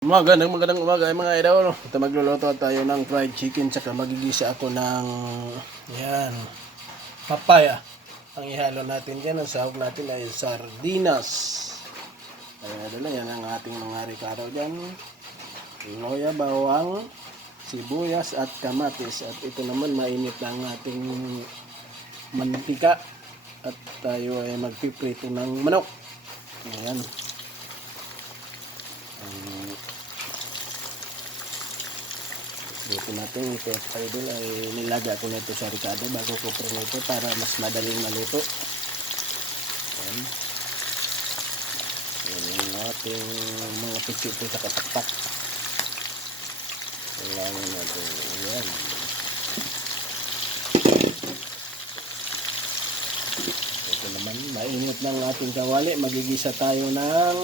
Umaga, ng magandang umaga mga idol. Ito magluluto tayo ng fried chicken tsaka magigisa ako ng yan, papaya. Ang ihalo natin dyan, ang sahog natin ay sardinas. Kaya idol, yan ang ating mga ricaro dyan. Loya, bawang, sibuyas at kamatis. At ito naman mainit ang ating mantika. At tayo ay magpiprito ng manok. Ayan. Ang Dito natin ito idol ay nilaga ko nito sa ricado bago ko prito para mas madaling maluto. Ayan. Ayan yung ating mga pichito sa kataktak. Kailangan natin ayan. Ito naman, mainit ng ating kawali. Magigisa tayo ng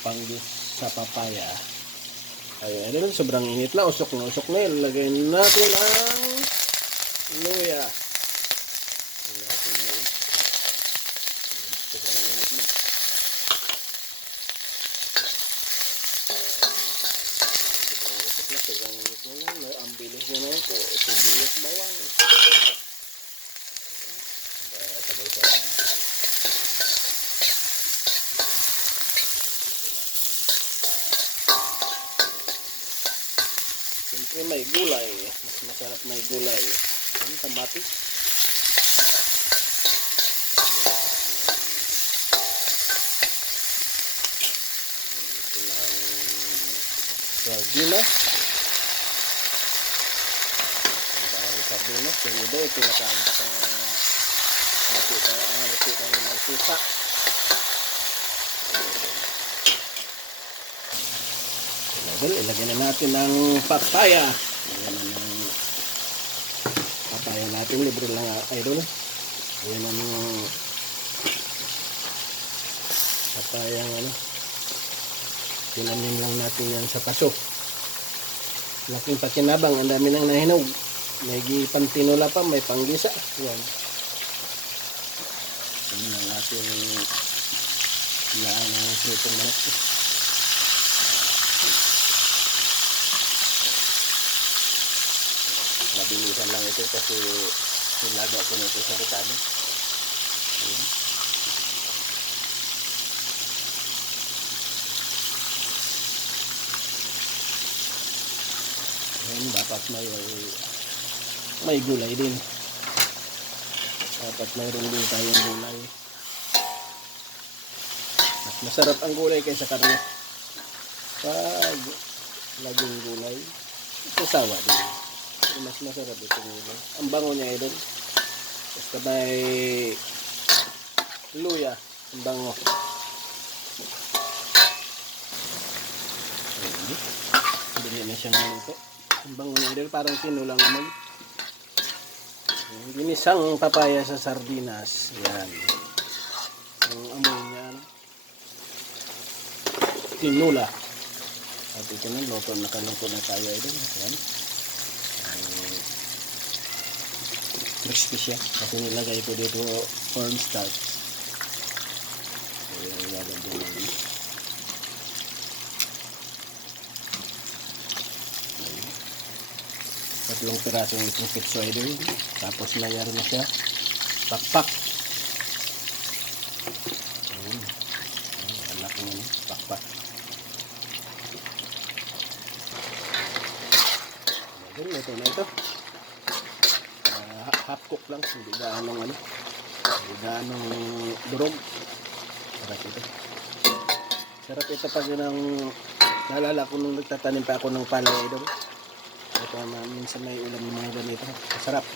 panggis sa papaya. Ano sobrang init na, usok na usok na. Ilagay natin ang luya. Ilagay natin na. Ayan, Sobrang init na. Sobrang na, sobrang init na? Ang bilis na na ito. Sibuyas bawang. Ayan. Sabay-sabay. Siyempre may gulay. Mas masarap may gulay. Ayan, kamatis. Sardinas. Ang sardinas. Yung iba, ito nakain sa hati tayo. Ang hati tayo ng susa. Idol, ilagay na natin ang papaya. Ayan ang papaya natin. Libre lang idol. Ayan ang papaya ang ano. Tinanim lang natin yan sa paso. Laking pakinabang. Ang dami nang nahinog. May pantinola pa. May panggisa. Yan. Ayan ang ating laan ng pritong manok. Mabilisan lang ito kasi nilaga ko na ito sa ricado. Ayan. Ayan, dapat may may gulay din. Dapat mayroon din tayong gulay. Mas masarap ang gulay kaysa karne. Pag laging gulay, sasawa din. Mas masarap ito gulay. Ang bango niya idol. Basta may luya. Ang bango. Bili na siyang luto. Ang bango niya idol. Parang tinulang naman. Ginisang papaya sa sardinas. Yan. Ang amoy niya. ano, Tinula. At ito na, luto, nakaluto na tayo idol. Ayan. Crispy siya. Kasi nilagay ko dito natin. Ayan. Tatlong pirasong itong pizza. Tapos layar na siya. Pakpak. Ayan, Anak mo. Pakpak. Ito na ito. Half cook lang. Hindi gaanong ano. Hindi gaanong durog. Sarap ito. Sarap ito pag yun ang naalala ko nung nagtatanim pa ako ng palay idol. Ito na minsan may ulam ng mga ganito. Masarap.